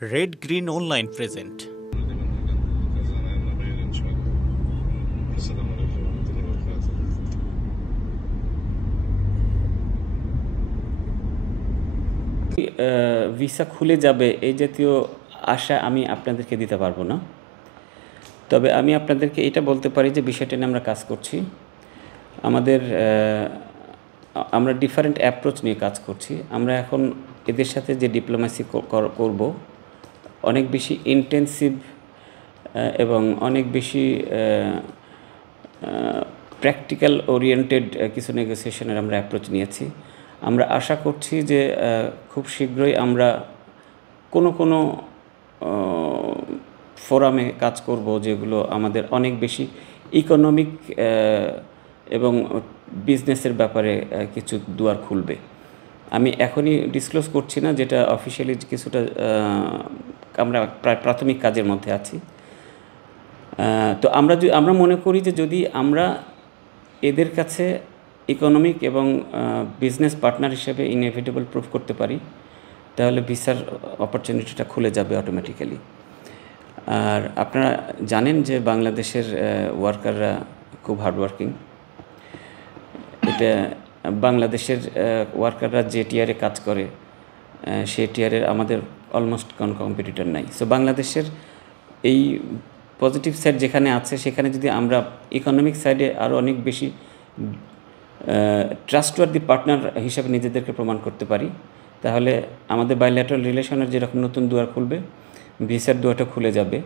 Red Green Online present. Visa খুলে যাবে এই জাতীয় আশা আমি আপনাদেরকে দিতে পারবো না। তবে আমি আপনাদেরকে এটা বলতে পারি যে বিষয়টা নিয়ে আমরা কাজ করছি। আমরা ডিফারেন্ট অ্যাপ্রোচ নিয়ে কাজ করছি। আমরা এখন এদের সাথে যে ডিপ্লোম্যাসি করব অনেক বেশি ইন্টেন্সিভ এবং অনেক বেশি প্র্যাকটিক্যাল ওরিয়েন্টেড কিছু নেগোসিয়েশনের আমরা অ্যাপ্রোচ নিয়েছি। আমরা আশা করছি যে খুব শীঘ্রই আমরা কোনো ফোরামে কাজ করব যেগুলো আমাদের অনেক বেশি ইকোনমিক এবং বিজনেসের ব্যাপারে কিছু দুয়ার খুলবে। আমি এখনই ডিসক্লোজ করছি না, যেটা অফিশিয়ালি কিছুটা আমরা প্রায় প্রাথমিক কাজের মধ্যে আছি। তো আমরা মনে করি যে যদি আমরা এদের কাছে ইকোনমিক এবং বিজনেস পার্টনার হিসেবে ইনএভিটেবল প্রুভ করতে পারি, তাহলে ভিসার অপরচুনিটিটা খুলে যাবে অটোমেটিক্যালি। আর আপনারা জানেন যে বাংলাদেশের ওয়ার্কাররা খুব হার্ডওয়ার্কিং। এটা বাংলাদেশের ওয়ার্কাররা যে টিয়ারে কাজ করে সে টিয়ারের আমাদের অলমোস্ট কোনো কম্পিটিটর নাই। সো বাংলাদেশের এই পজিটিভ সাইড যেখানে আছে সেখানে যদি আমরা ইকোনমিক সাইডে আরও অনেক বেশি ট্রাস্টওয়ার্দি পার্টনার হিসাবে নিজেদেরকে প্রমাণ করতে পারি, তাহলে আমাদের বাইল্যাটারাল রিলেশনের যেরকম নতুন দুয়ার খুলবে, ভিসার দুয়ারটা খুলে যাবে।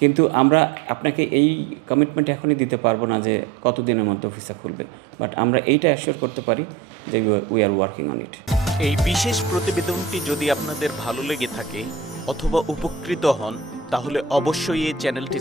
কিন্তু আমরা আপনাকে এই কমিটমেন্ট এখনই দিতে পারবো না যে কতদিনের মধ্যে ভিসা খুলবে, বাট আমরা এইটা অ্যাসিওর করতে পারি যে we are working on it. এই বিশেষ প্রতিবেদনটি যদি আপনাদের ভালো লেগে থাকে অথবা উপকৃত হন, তাহলে অবশ্যই এই চ্যানেলটি